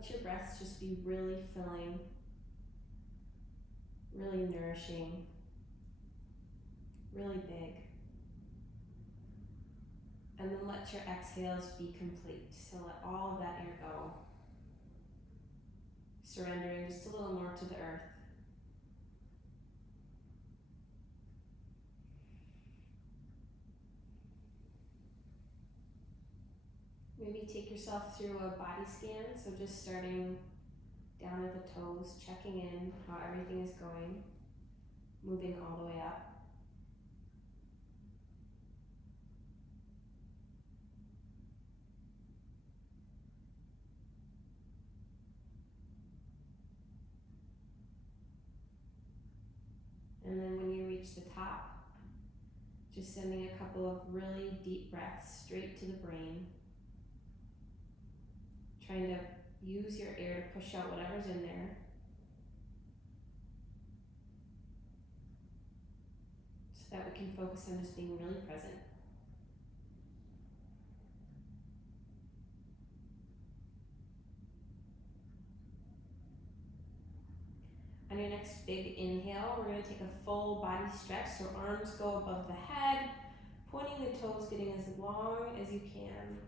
Let your breaths just be really filling, really nourishing, really big. And then let your exhales be complete. So let all of that air go. Surrendering just a little more to the earth. Maybe take yourself through a body scan. So just starting down at the toes, checking in how everything is going, moving all the way up. And then when you reach the top, just sending a couple of really deep breaths straight to the brain. Trying to use your air to push out whatever's in there. So that we can focus on just being really present. On your next big inhale, we're going to take a full body stretch. So arms go above the head, pointing the toes, getting as long as you can.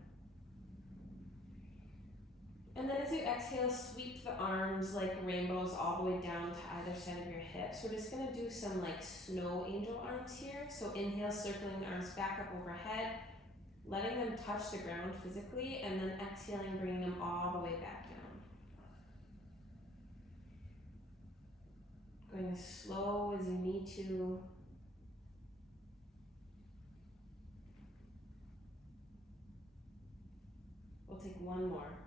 And then as you exhale, sweep the arms like rainbows all the way down to either side of your hips. We're just going to do some like snow angel arms here. So inhale, circling the arms back up overhead, letting them touch the ground physically, and then exhaling, bringing them all the way back down. Going as slow as you need to. We'll take one more.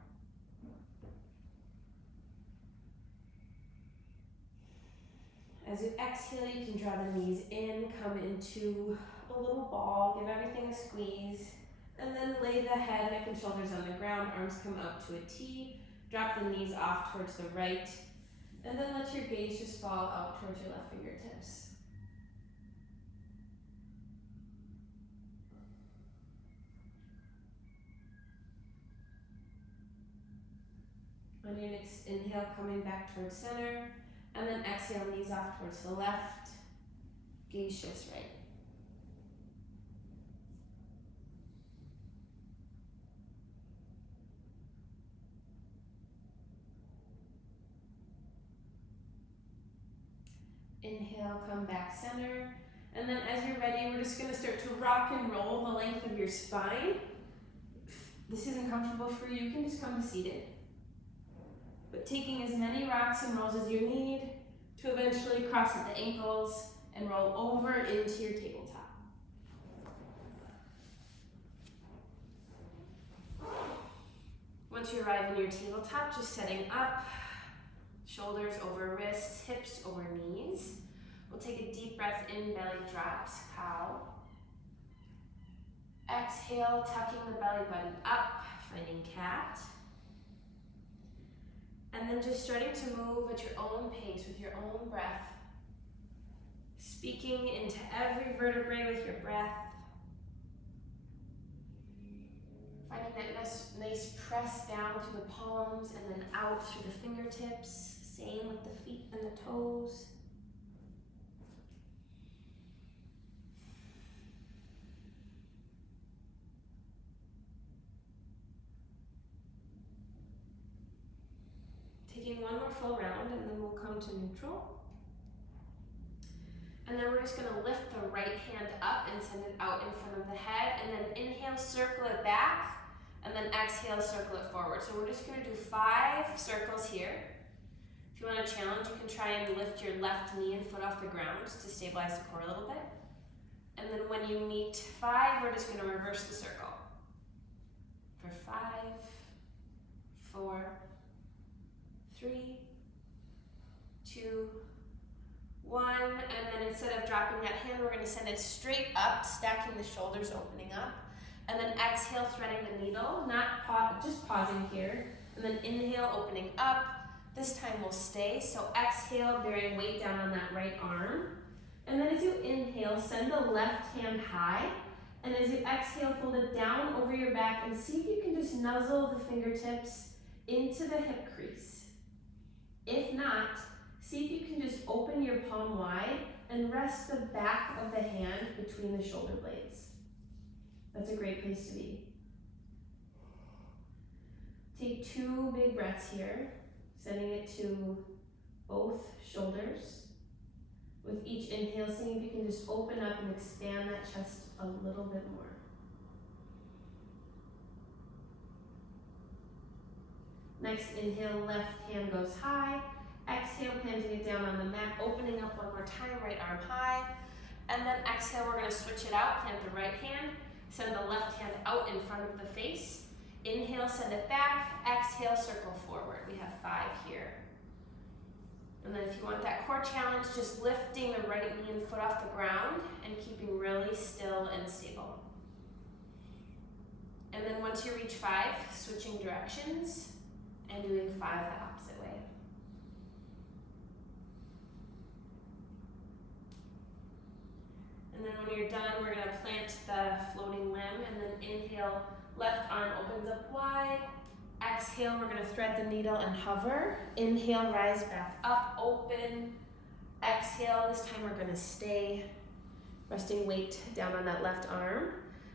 As you exhale, you can draw the knees in, come into a little ball, give everything a squeeze, and then lay the head, neck, and shoulders on the ground, arms come out to a T, drop the knees off towards the right, and then let your gaze just fall out towards your left fingertips. On your next inhale, coming back towards center, and then exhale, knees off towards the left, gaze shifts right. Inhale, come back center, and then as you're ready, we're just going to start to rock and roll the length of your spine. If this isn't comfortable for you, you can just come to seated. But taking as many rocks and rolls as you need to eventually cross at the ankles and roll over into your tabletop. Once you arrive in your tabletop, just setting up, shoulders over wrists, hips over knees. We'll take a deep breath in, belly drops, cow. Exhale, tucking the belly button up, finding cat. And then just starting to move at your own pace with your own breath. Speaking into every vertebrae with your breath. Finding that nice press down through the palms and then out through the fingertips. Same with the feet and the toes. Taking one more full round and then we'll come to neutral. And then we're just going to lift the right hand up and send it out in front of the head. And then inhale, circle it back. And then exhale, circle it forward. So we're just going to do 5 circles here. If you want a challenge, you can try and lift your left knee and foot off the ground to stabilize the core a little bit. And then when you meet 5, we're just going to reverse the circle. For 5, 4, 3, 2, 1, and then instead of dropping that hand, we're going to send it straight up, stacking the shoulders, opening up, and then exhale, threading the needle, just pausing here, and then inhale, opening up. This time we'll stay, so exhale, bearing weight down on that right arm, and then as you inhale, send the left hand high, and as you exhale, fold it down over your back, and see if you can just nuzzle the fingertips into the hip crease. If not, see if you can just open your palm wide and rest the back of the hand between the shoulder blades. That's a great place to be. Take 2 big breaths here, sending it to both shoulders. With each inhale, seeing if you can just open up and expand that chest a little bit more. Next inhale, left hand goes high. Exhale, planting it down on the mat, opening up one more time, right arm high. And then exhale, we're gonna switch it out, plant the right hand, send the left hand out in front of the face. Inhale, send it back. Exhale, circle forward. We have 5 here. And then if you want that core challenge, just lifting the right knee and foot off the ground and keeping really still and stable. And then once you reach 5, switching directions and doing 5 the opposite way. And then when you're done, we're gonna plant the floating limb and then inhale, left arm opens up wide. Exhale, we're gonna thread the needle and hover. Inhale, rise back up, open. Exhale, this time we're gonna stay, resting weight down on that left arm.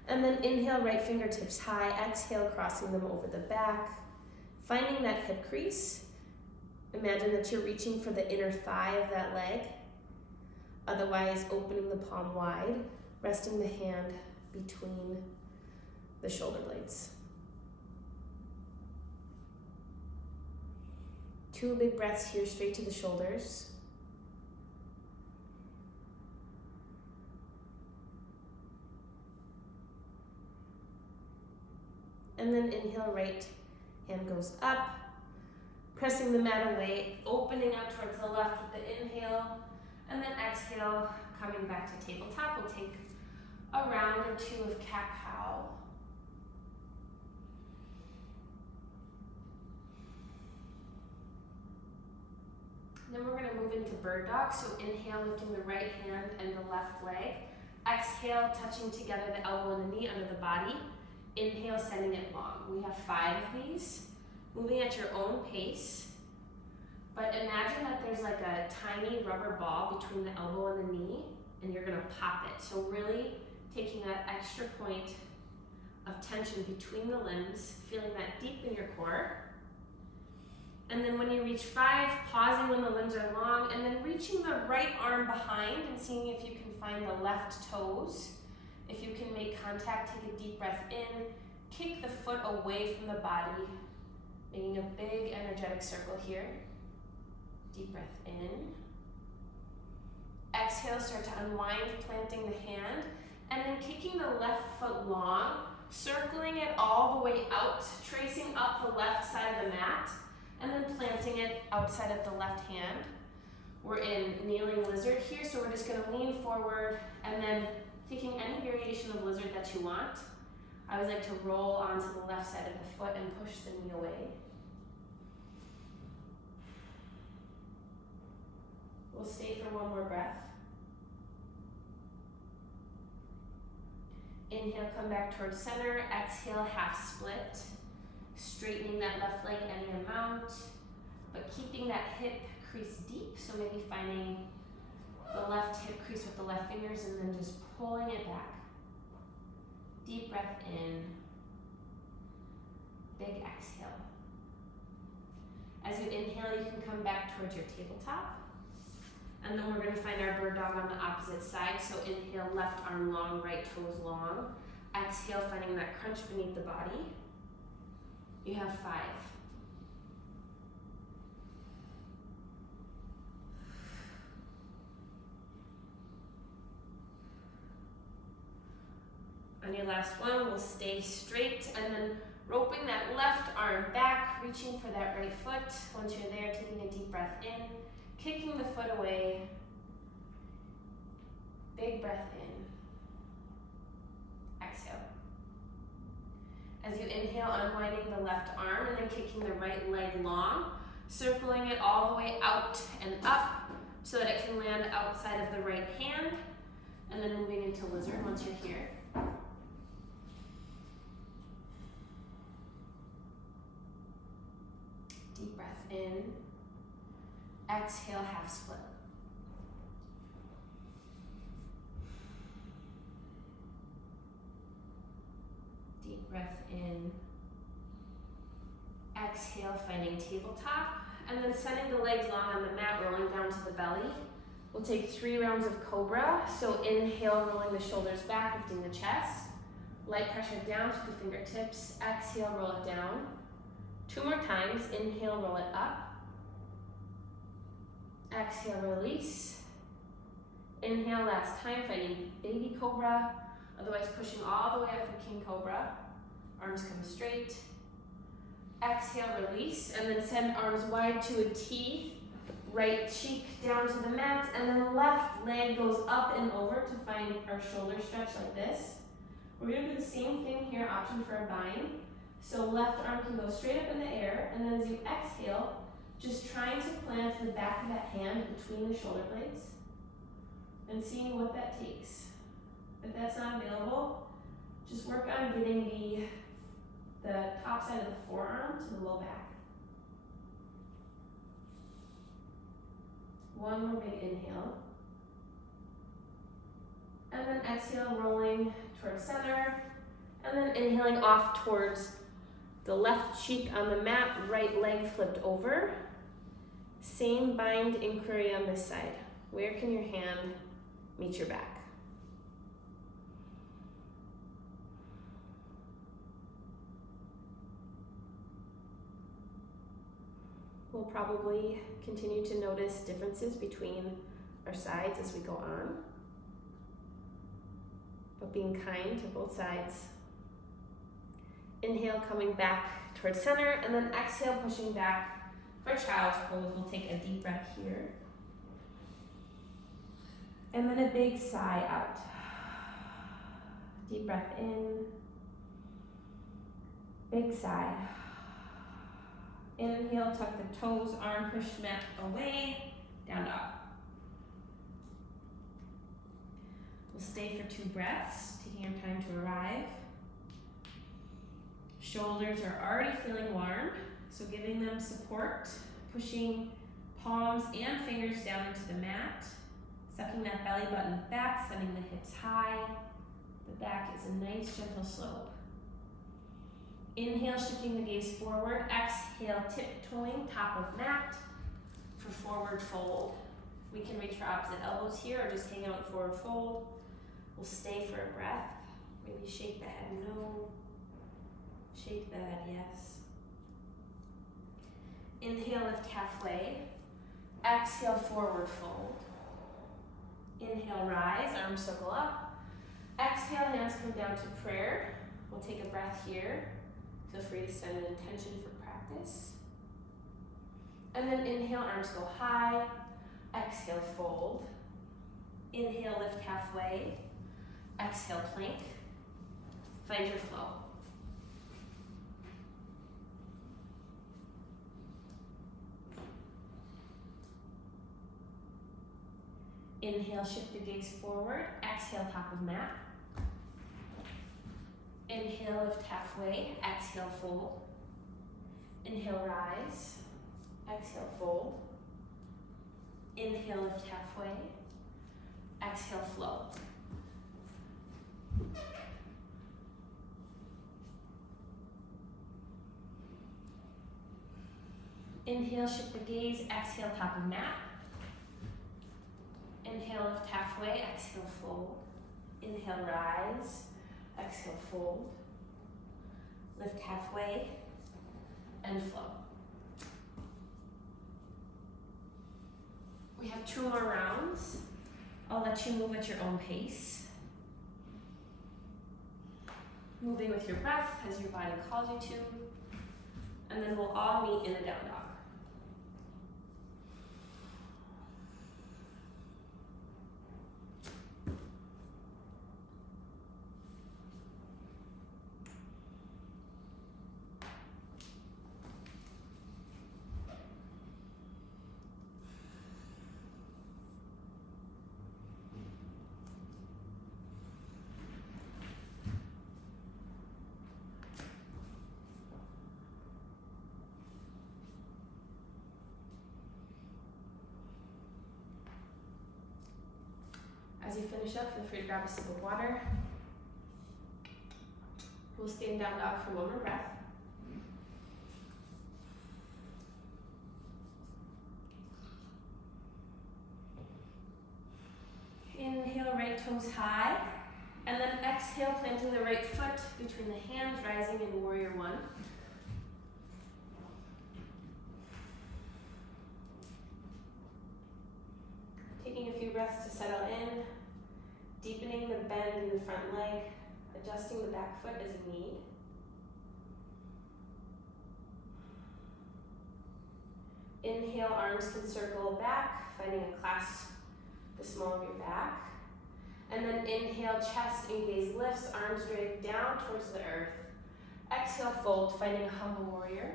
And then inhale, right fingertips high. Exhale, crossing them over the back. Finding that hip crease. Imagine that you're reaching for the inner thigh of that leg. Otherwise, opening the palm wide, resting the hand between the shoulder blades. 2 big breaths here, straight to the shoulders. And then inhale, right hand goes up, pressing the mat away, opening up towards the left with the inhale, and then exhale, coming back to tabletop. We'll take a round or 2 of cat-cow. Then we're gonna move into bird dog. So inhale, lifting the right hand and the left leg. Exhale, touching together the elbow and the knee under the body. Inhale, sending it long. We have 5 of these. Moving at your own pace. But imagine that there's like a tiny rubber ball between the elbow and the knee, and you're gonna pop it. So really taking that extra point of tension between the limbs, feeling that deep in your core. And then when you reach 5, pausing when the limbs are long, and then reaching the right arm behind and seeing if you can find the left toes. If you can make contact, take a deep breath in, kick the foot away from the body, making a big energetic circle here. Deep breath in. Exhale, start to unwind, planting the hand, and then kicking the left foot long, circling it all the way out, tracing up the left side of the mat, and then planting it outside of the left hand. We're in kneeling lizard here, so we're just gonna lean forward and then taking any variation of lizard that you want. I always like to roll onto the left side of the foot and push the knee away. We'll stay for one more breath. Inhale, come back towards center. Exhale, half split. Straightening that left leg any amount, but keeping that hip crease deep. So maybe finding the left hip crease with the left fingers and then just pulling it back. Deep breath in. Big exhale. As you inhale, you can come back towards your tabletop. And then we're going to find our bird dog on the opposite side. So inhale, left arm long, right toes long. Exhale, finding that crunch beneath the body. You have 5. On your last one, we'll stay straight and then roping that left arm back, reaching for that right foot. Once you're there, taking a deep breath in, kicking the foot away. Big breath in. Exhale. As you inhale, unwinding the left arm and then kicking the right leg long, circling it all the way out and up so that it can land outside of the right hand, and then moving into lizard once you're here. Deep breath in. Exhale, half split. Deep breath in. Exhale, finding tabletop. And then sending the legs long on the mat, rolling down to the belly. We'll take 3 rounds of cobra. So inhale, rolling the shoulders back, lifting the chest. Light pressure down to the fingertips. Exhale, roll it down. 2 more times. Inhale, roll it up. Exhale, release. Inhale, last time, finding baby cobra. Otherwise, pushing all the way up for king cobra. Arms come straight. Exhale, release, and then send arms wide to a T. Right cheek down to the mat, and then left leg goes up and over to find our shoulder stretch like this. We're gonna do the same thing here, option for a bind. So left arm can go straight up in the air, and then as you exhale, just trying to plant the back of that hand between the shoulder blades and seeing what that takes. If that's not available, just work on getting the top side of the forearm to the low back. One more big inhale. And then exhale, rolling towards center. And then inhaling off towards the left cheek on the mat, right leg flipped over. Same bind inquiry on this side. Where can your hand meet your back? We'll probably continue to notice differences between our sides as we go on, but being kind to both sides. Inhale, coming back towards center, and then exhale, pushing back for child's pose. We'll take a deep breath here. And then a big sigh out. Deep breath in. Big sigh. Inhale, tuck the toes, arm push mat away, down dog. We'll stay for 2 breaths, taking our time to arrive. Shoulders are already feeling warm, so giving them support, pushing palms and fingers down into the mat, sucking that belly button back, sending the hips high. The back is a nice gentle slope. Inhale, shifting the gaze forward. Exhale, tiptoeing top of mat for forward fold. We can reach for opposite elbows here or just hang out in forward fold. We'll stay for a breath. Maybe shake the head no. Shake the head yes. Inhale, lift halfway. Exhale, forward fold. Inhale, rise, arms circle up. Exhale, hands come down to prayer. We'll take a breath here. Feel free to set an intention for practice. And then inhale, arms go high. Exhale, fold. Inhale, lift halfway. Exhale, plank. Find your flow. Inhale, shift the gaze forward. Exhale, top of mat. Inhale, lift halfway. Exhale, fold. Inhale, rise. Exhale, fold. Inhale, lift halfway. Exhale, flow. Inhale, shift the gaze. Exhale, top of mat. Inhale, lift halfway. Exhale, fold. Inhale, rise. Exhale, fold. Lift halfway and flow. We have 2 more rounds. I'll let you move at your own pace. Moving with your breath as your body calls you to. And then we'll all meet in a down dog. you finish up, feel free to grab a sip of water. We'll stay in down dog for one more breath. Inhale, right toes high. And then exhale, planting the right foot between the hands, rising in warrior one. Taking a few breaths to settle in, deepening the bend in the front leg, adjusting the back foot as you need. Inhale, arms can circle back, finding a clasp the small of your back. And then inhale, chest and gaze lifts, arms draped down towards the earth. Exhale, fold, finding a humble warrior.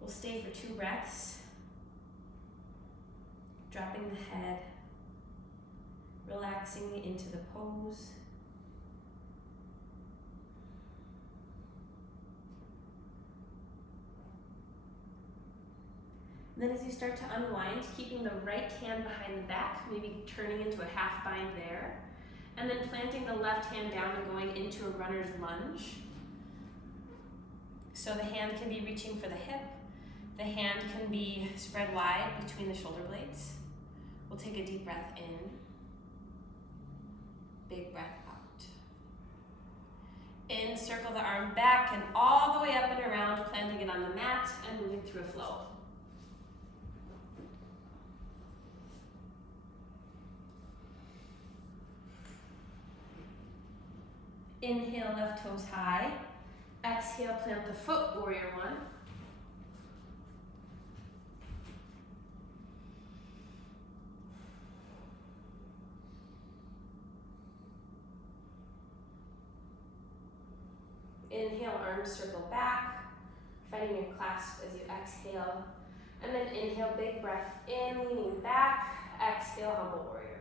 We'll stay for 2 breaths. Dropping the head, relaxing into the pose. And then as you start to unwind, keeping the right hand behind the back, maybe turning into a half bind there, and then planting the left hand down and going into a runner's lunge. So the hand can be reaching for the hip, the hand can be spread wide between the shoulder blades. We'll take a deep breath in, big breath out. In, circle the arm back and all the way up and around, planting it on the mat and moving through a flow. Inhale, left toes high. Exhale, plant the foot, warrior one. Inhale, arms circle back, finding your clasp as you exhale. And then inhale, big breath in, leaning back. Exhale, humble warrior.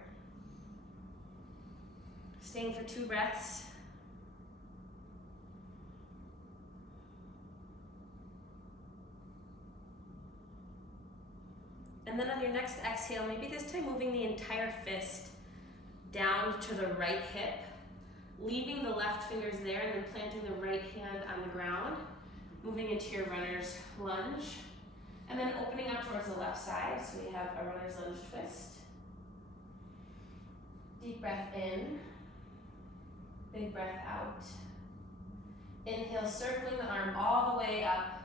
Staying for 2 breaths. And then on your next exhale, maybe this time moving the entire fist down to the right hip, leaving the left fingers there and then planting the right hand on the ground, moving into your runner's lunge, and then opening up towards the left side. So we have a runner's lunge twist. Deep breath in, big breath out. Inhale, circling the arm all the way up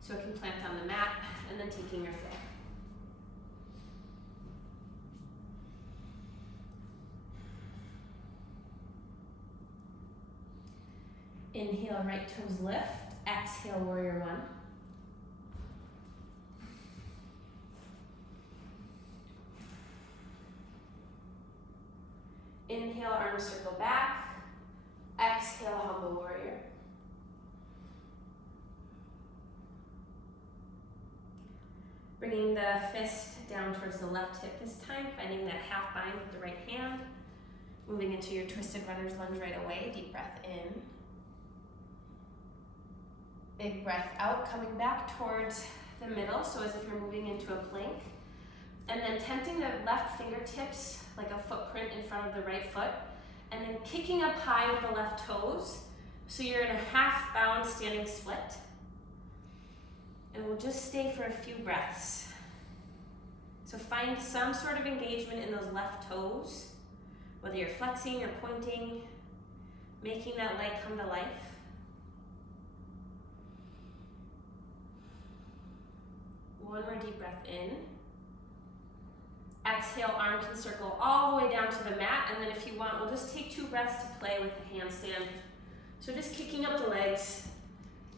so it can plant on the mat, and then taking your flow. Inhale, right toes lift. Exhale, warrior one. Inhale, arms circle back. Exhale, humble warrior. Bringing the fist down towards the left hip this time, finding that half bind with the right hand. Moving into your twisted runner's lunge right away. Deep breath in. Big breath out, coming back towards the middle, so as if you're moving into a plank. And then tenting the left fingertips like a footprint in front of the right foot, and then kicking up high with the left toes, so you're in a half bound standing split. And we'll just stay for a few breaths. So find some sort of engagement in those left toes, whether you're flexing or pointing, making that leg come to life. One more deep breath in. Exhale, arm can circle all the way down to the mat, and then if you want, we'll just take 2 breaths to play with the handstand. So just kicking up the legs.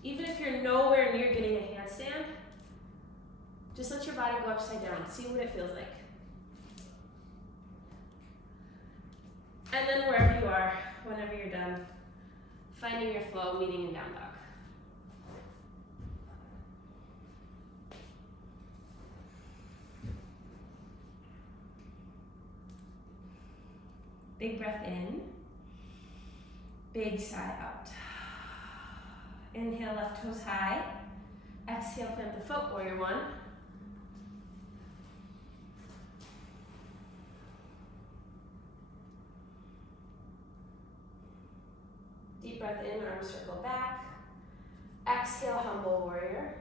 Even if you're nowhere near getting a handstand, just let your body go upside down. See what it feels like. And then wherever you are, whenever you're done, finding your flow, meeting in down dog. Big breath in, big sigh out. Inhale, left toes high. Exhale, plant the foot, warrior one. Deep breath in, arms circle back. Exhale, humble warrior.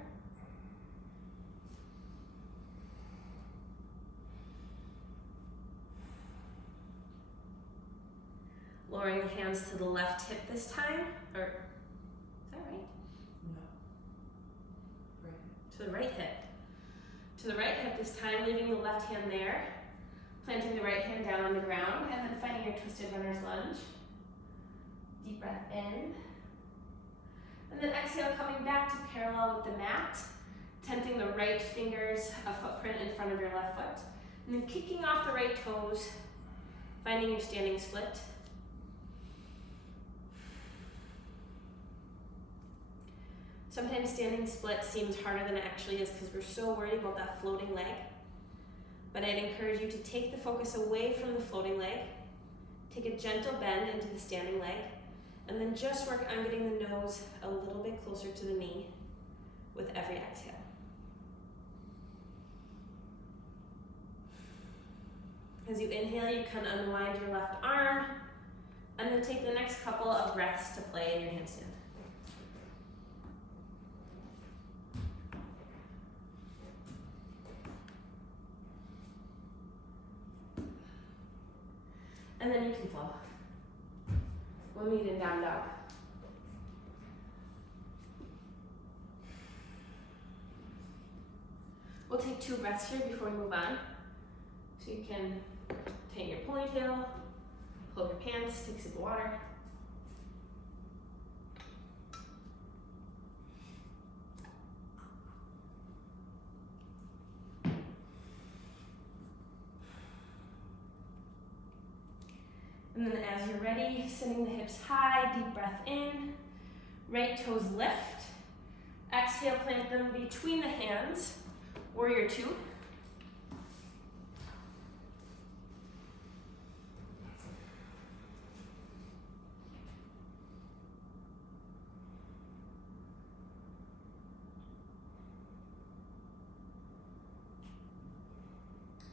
Lowering the hands to the left hip this time, or is that right? No. Right. To the right hip. To the right hip this time, leaving the left hand there, planting the right hand down on the ground, and then finding your twisted runner's lunge. Deep breath in. And then exhale, coming back to parallel with the mat, tenting the right fingers, a footprint in front of your left foot, and then kicking off the right toes, finding your standing split. Sometimes standing split seems harder than it actually is because we're so worried about that floating leg. But I'd encourage you to take the focus away from the floating leg, take a gentle bend into the standing leg, and then just work on getting the nose a little bit closer to the knee with every exhale. As you inhale, you can unwind your left arm, and then take the next couple of breaths to play in your handstand. And then you can flow. We'll meet in down dog. We'll take 2 breaths here before we move on. So you can tighten your ponytail, pull up your pants, take a sip of water. And then as you're ready, sending the hips high, deep breath in, right toes lift. Exhale, plant them between the hands, warrior 2.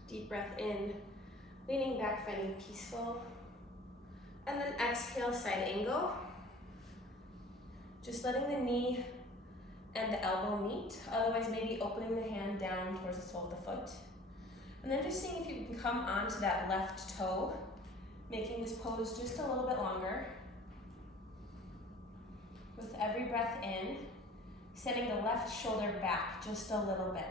Deep breath in, leaning back, finding peaceful. And then exhale, side angle. Just letting the knee and the elbow meet. Otherwise, maybe opening the hand down towards the sole of the foot. And then just seeing if you can come onto that left toe, making this pose just a little bit longer. With every breath in, setting the left shoulder back just a little bit.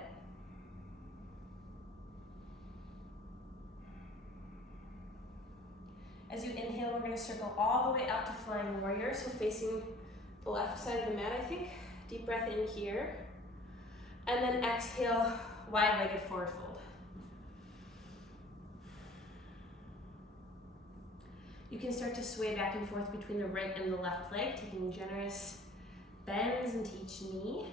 As you inhale, we're going to circle all the way up to flying warrior, so facing the left side of the mat, I think. Deep breath in here. And then exhale, wide-legged forward fold. You can start to sway back and forth between the right and the left leg, taking generous bends into each knee.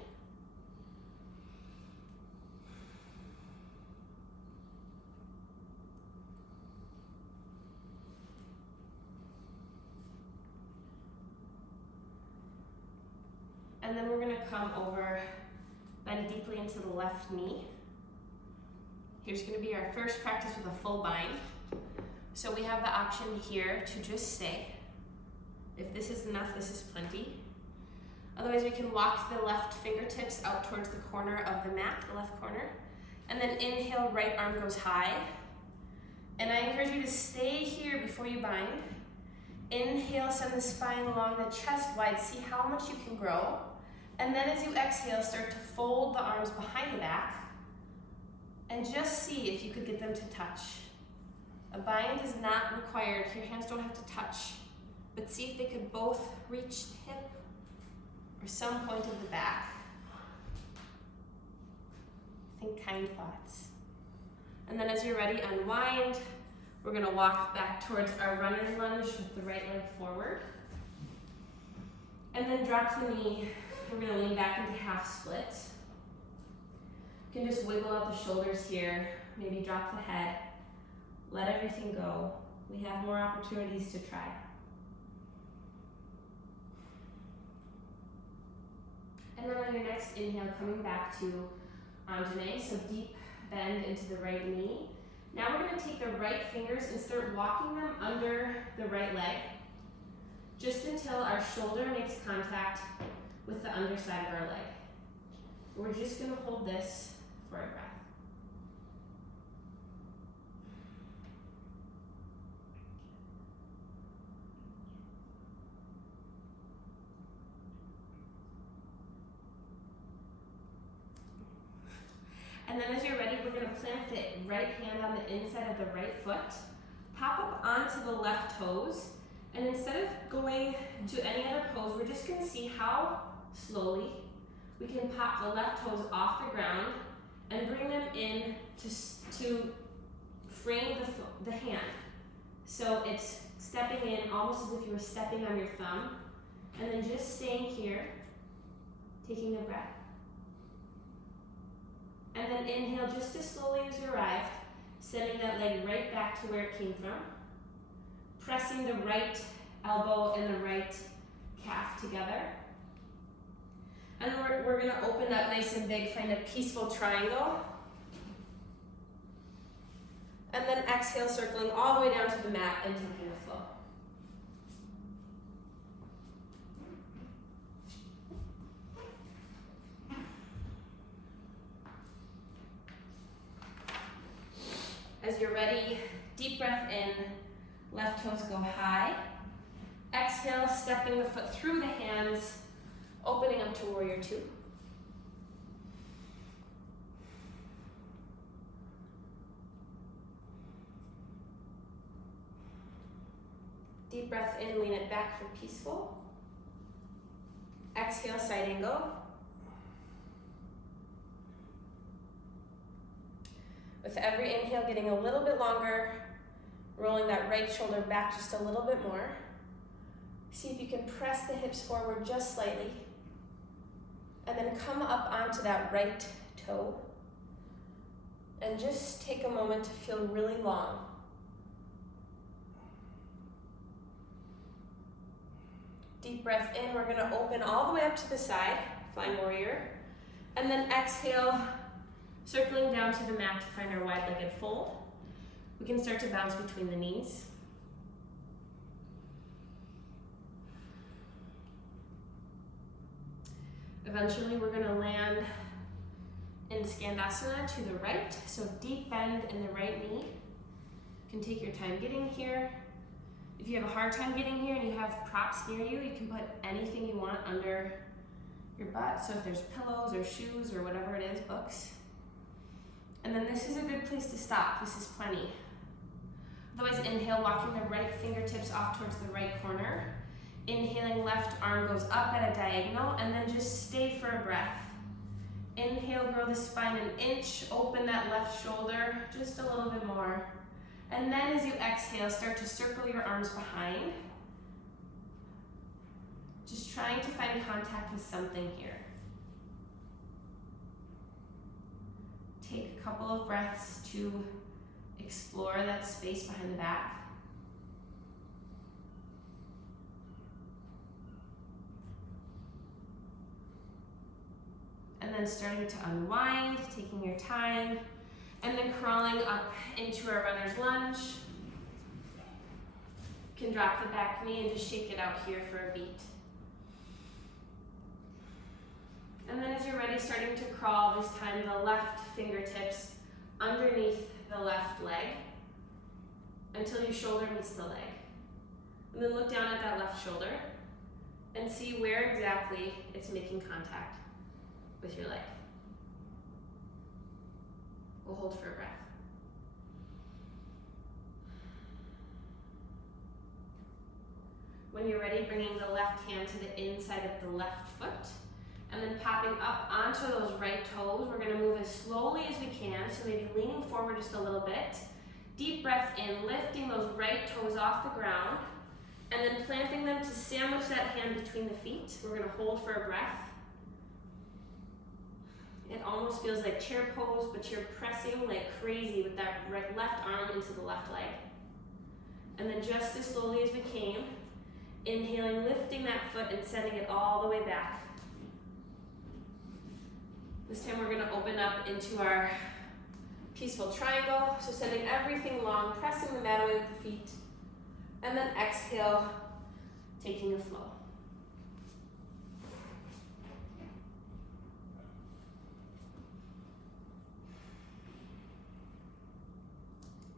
And then we're going to come over, bend deeply into the left knee. Here's going to be our first practice with a full bind. So we have the option here to just stay. If this is enough, this is plenty. Otherwise, we can walk the left fingertips out towards the corner of the mat, the left corner. And then inhale, right arm goes high. And I encourage you to stay here before you bind. Inhale, send the spine along the chest wide. See how much you can grow. And then as you exhale, start to fold the arms behind the back. And just see if you could get them to touch. A bind is not required. Your hands don't have to touch. But see if they could both reach the hip or some point of the back. Think kind thoughts. And then as you're ready, unwind. We're going to walk back towards our runner's lunge with the right leg forward. And then drop the knee. We're going to lean back into half split. You can just wiggle out the shoulders here. Maybe drop the head. Let everything go. We have more opportunities to try. And then on your next inhale, coming back to Anjane, so deep bend into the right knee. Now we're going to take the right fingers and start walking them under the right leg. just until our shoulder makes contact with the underside of our leg. We're just going to hold this for a breath. And then as you're ready, we're going to plant the right hand on the inside of the right foot, pop up onto the left toes, and instead of going to any other pose, we're just going to see how slowly we can pop the left toes off the ground and bring them in to frame the hand. So it's stepping in almost as if you were stepping on your thumb, and then just staying here, taking a breath. And then inhale just as slowly as you arrived, sending that leg right back to where it came from. Pressing the right elbow and the right calf together. And we're going to open up nice and big, find a peaceful triangle. And then exhale, circling all the way down to the mat and taking a flow. As you're ready, deep breath in, left toes go high. Exhale, stepping the foot through the hands, opening up to warrior two. Deep breath in, lean it back for peaceful. Exhale, side angle. With every inhale, getting a little bit longer, rolling that right shoulder back just a little bit more. See if you can press the hips forward just slightly. And then come up onto that right toe. And just take a moment to feel really long. Deep breath in, we're gonna open all the way up to the side, flying warrior. And then exhale, circling down to the mat to find our wide-legged fold. We can start to bounce between the knees. Eventually, we're going to land in Skandasana to the right, so deep bend in the right knee. You can take your time getting here. If you have a hard time getting here and you have props near you, you can put anything you want under your butt. So if there's pillows or shoes or whatever it is, books. And then this is a good place to stop. This is plenty. Otherwise, inhale, walking the right fingertips off towards the right corner. Inhaling, left arm goes up at a diagonal, and then just stay for a breath. Inhale, grow the spine an inch, open that left shoulder just a little bit more. And then as you exhale, start to circle your arms behind. Just trying to find contact with something here. Take a couple of breaths to explore that space behind the back. And then starting to unwind, taking your time, and then crawling up into our runner's lunge. You can drop the back knee and just shake it out here for a beat. And then as you're ready, starting to crawl, this time the left fingertips underneath the left leg until your shoulder meets the leg. And then look down at that left shoulder and see where exactly it's making contact with your leg. We'll hold for a breath. When you're ready, bringing the left hand to the inside of the left foot, and then popping up onto those right toes. We're gonna move as slowly as we can, so maybe leaning forward just a little bit. Deep breath in, lifting those right toes off the ground, and then planting them to sandwich that hand between the feet. We're gonna hold for a breath. It almost feels like chair pose, but you're pressing like crazy with that left arm into the left leg. And then just as slowly as we came, inhaling, lifting that foot and sending it all the way back. This time we're gonna open up into our peaceful triangle. So sending everything long, pressing the mat away with the feet. And then exhale, taking a flow.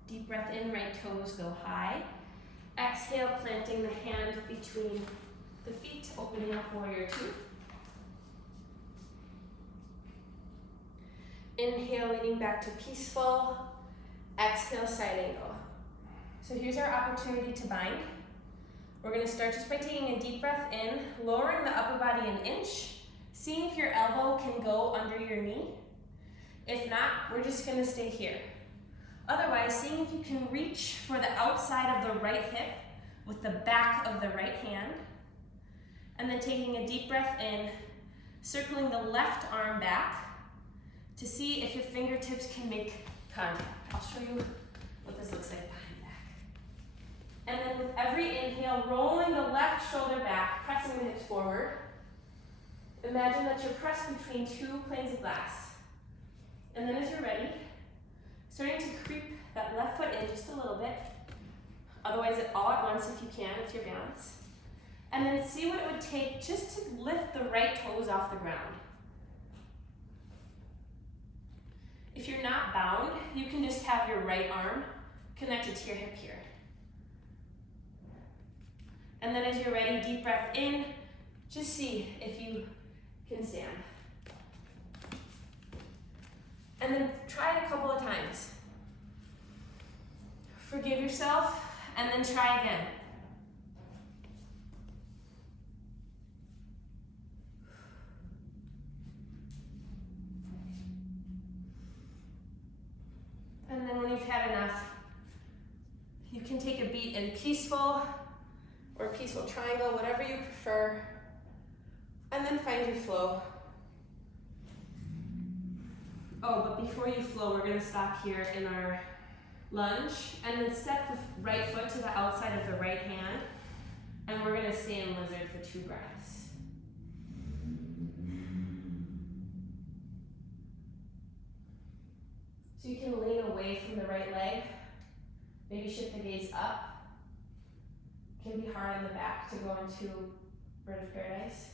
Deep breath in, right toes go high. Exhale, planting the hand between the feet, opening up warrior two. Inhale, leaning back to peaceful. Exhale, side angle. So here's our opportunity to bind. We're gonna start just by taking a deep breath in, lowering the upper body an inch, seeing if your elbow can go under your knee. If not, we're just gonna stay here. Otherwise, seeing if you can reach for the outside of the right hip with the back of the right hand, and then taking a deep breath in, circling the left arm back to see if your fingertips can make contact. I'll show you what this looks like behind back. And then with every inhale, rolling the left shoulder back, pressing the hips forward. Imagine that you're pressed between two planes of glass. And then as you're ready, starting to creep that left foot in just a little bit. Otherwise, all at once if you can, with your balance. And then see what it would take just to lift the right toes off the ground. If you're not bound, you can just have your right arm connected to your hip here. And then as you're ready, deep breath in, just see if you can stand. And then try it a couple of times. Forgive yourself, and then try again. And then when you've had enough, you can take a beat in peaceful or peaceful triangle, whatever you prefer, and then find your flow. Oh, but before you flow, we're gonna stop here in our lunge, and then step the right foot to the outside of the right hand, and we're gonna stay in lizard for 2 breaths. So you can lean away from the right leg, maybe shift the gaze up. It can be hard on the back to go into bird of paradise.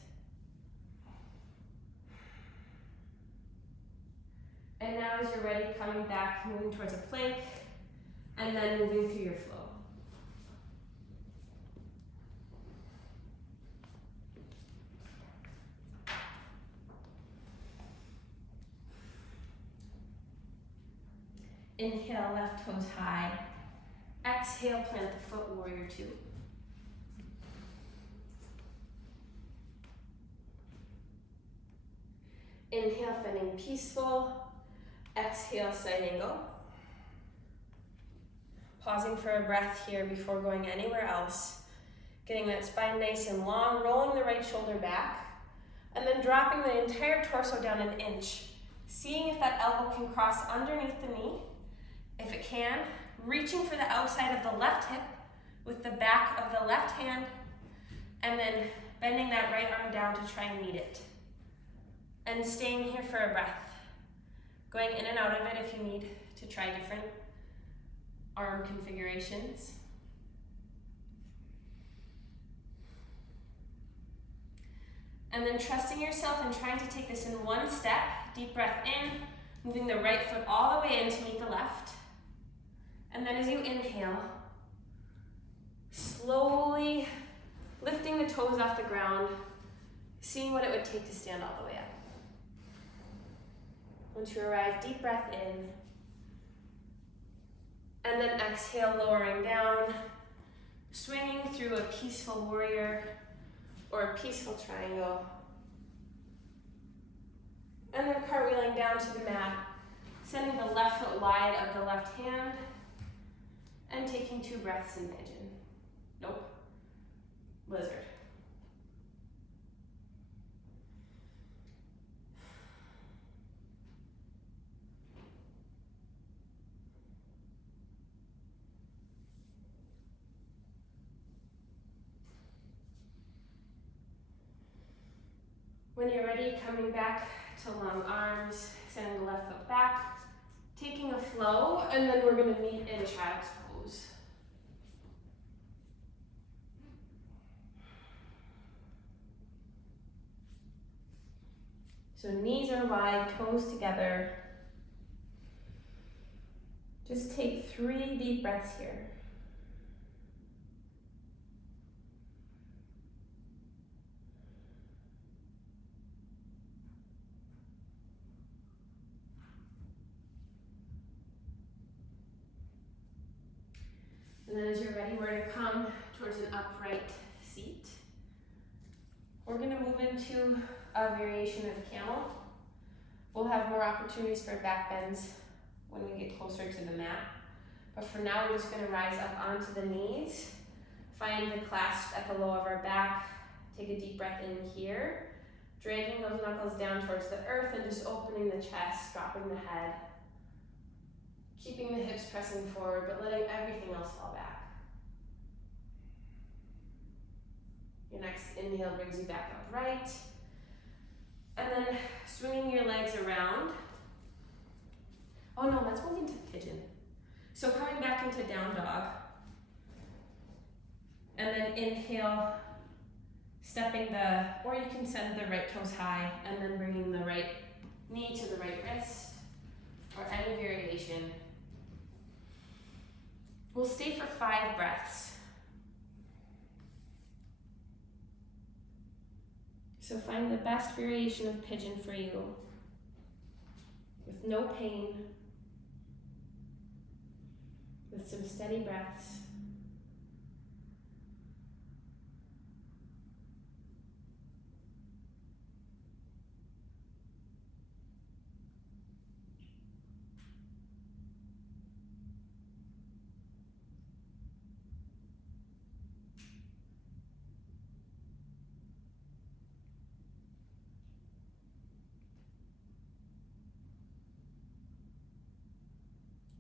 And now as you're ready, coming back, moving towards a plank, and then moving through your flow. Inhale, left toes high. Exhale, plant the foot, warrior two. Inhale, finding peaceful. Exhale, side angle. Pausing for a breath here before going anywhere else. Getting that spine nice and long, rolling the right shoulder back, and then dropping the entire torso down an inch. Seeing if that elbow can cross underneath the knee. If it can, reaching for the outside of the left hip with the back of the left hand, and then bending that right arm down to try and meet it. And staying here for a breath. Going in and out of it if you need to try different arm configurations. And then trusting yourself and trying to take this in one step. Deep breath in, moving the right foot all the way in to meet the left. And then as you inhale, slowly lifting the toes off the ground, seeing what it would take to stand all the way up. Once you arrive, deep breath in, and then exhale, lowering down, swinging through a peaceful warrior or a peaceful triangle, and then cartwheeling down to the mat, sending the left foot wide of the left hand, and taking 2 breaths in pigeon. Nope. Lizard. When you're ready, coming back to long arms, sending the left foot back, taking a flow, and then we're going to meet in child's pose. So knees are wide, toes together. Just take 3 deep breaths here. And then as you're ready, we're going to come towards an upright seat. We're going to move into a variation of camel. We'll have more opportunities for back bends when we get closer to the mat. But for now, we're just going to rise up onto the knees. Find the clasp at the low of our back. Take a deep breath in here. Dragging those knuckles down towards the earth and just opening the chest, dropping the head. Keeping the hips pressing forward, but letting everything else fall back. Your next inhale brings you back upright. And then swinging your legs around. Oh no, let's move into pigeon. So coming back into down dog. And then inhale, stepping or you can send the right toes high, and then bringing the right knee to the right wrist, or any variation. We'll stay for 5 breaths. So find the best variation of pigeon for you, with no pain, with some steady breaths.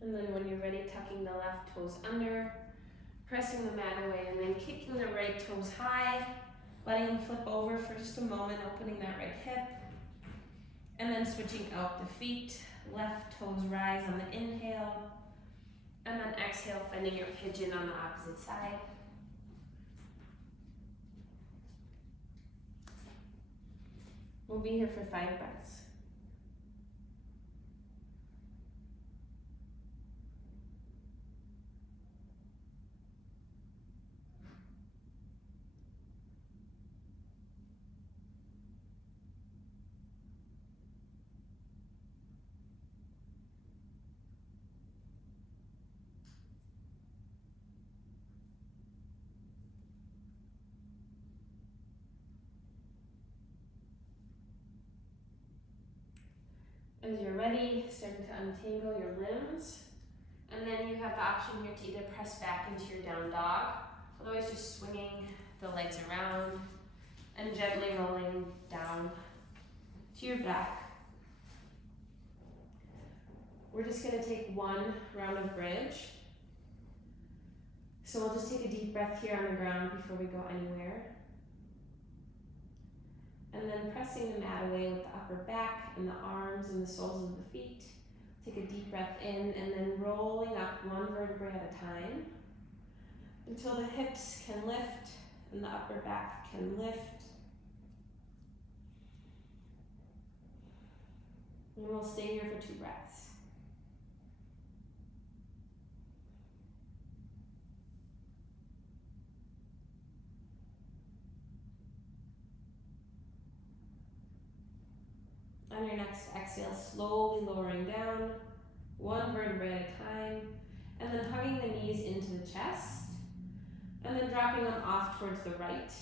And then when you're ready, tucking the left toes under, pressing the mat away, and then kicking the right toes high, letting them flip over for just a moment, opening that right hip, and then switching out the feet. Left toes rise on the inhale, and then exhale, finding your pigeon on the opposite side. We'll be here for 5 breaths. As you're ready, starting to untangle your limbs. And then you have the option here to either press back into your down dog, otherwise just swinging the legs around and gently rolling down to your back. We're just going to take 1 round of bridge. So we'll just take a deep breath here on the ground before we go anywhere. And then pressing the mat away with the upper back and the arms and the soles of the feet. Take a deep breath in and then rolling up 1 vertebrae at a time until the hips can lift and the upper back can lift. And we'll stay here for 2 breaths. On your next exhale, slowly lowering down, 1 vertebrae at a time, and then hugging the knees into the chest, and then dropping them off towards the right.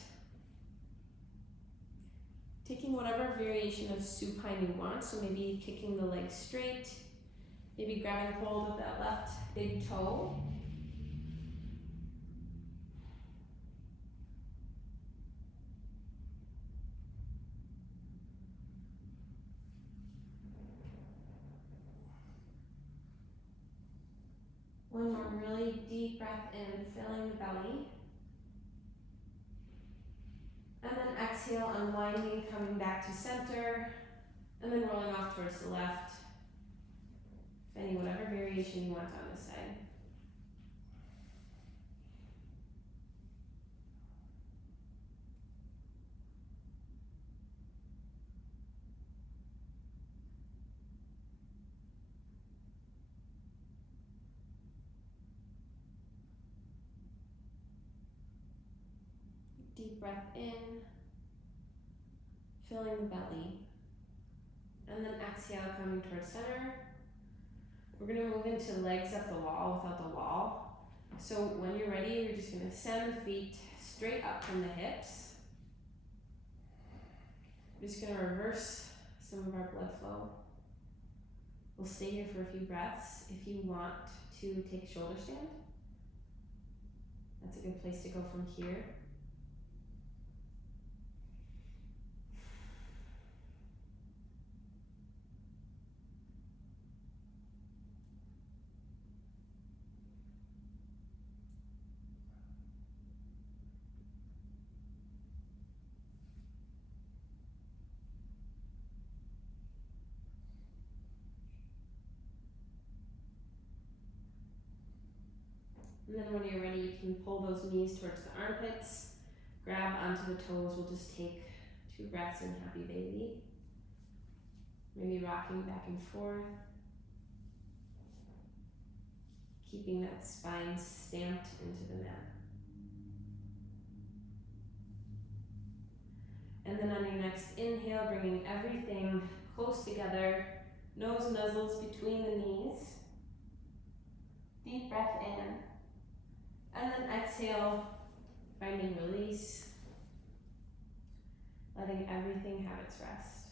Taking whatever variation of supine you want, so maybe kicking the legs straight, maybe grabbing hold of that left big toe. One more really deep breath in, filling the belly. And then exhale, unwinding, coming back to center, and then rolling off towards the left. Finding whatever variation you want on this side. Deep breath in, filling the belly. And then exhale, coming towards center. We're gonna move into legs up the wall without the wall. So when you're ready, you're just gonna send the feet straight up from the hips. We're just gonna reverse some of our blood flow. We'll stay here for a few breaths. If you want to take a shoulder stand, that's a good place to go from here. And then when you're ready, you can pull those knees towards the armpits, grab onto the toes. We'll just take 2 breaths in Happy Baby. Maybe rocking back and forth. Keeping that spine stamped into the mat. And then on your next inhale, bringing everything close together, nose nuzzles between the knees. Deep breath in. And then exhale, finding release, letting everything have its rest.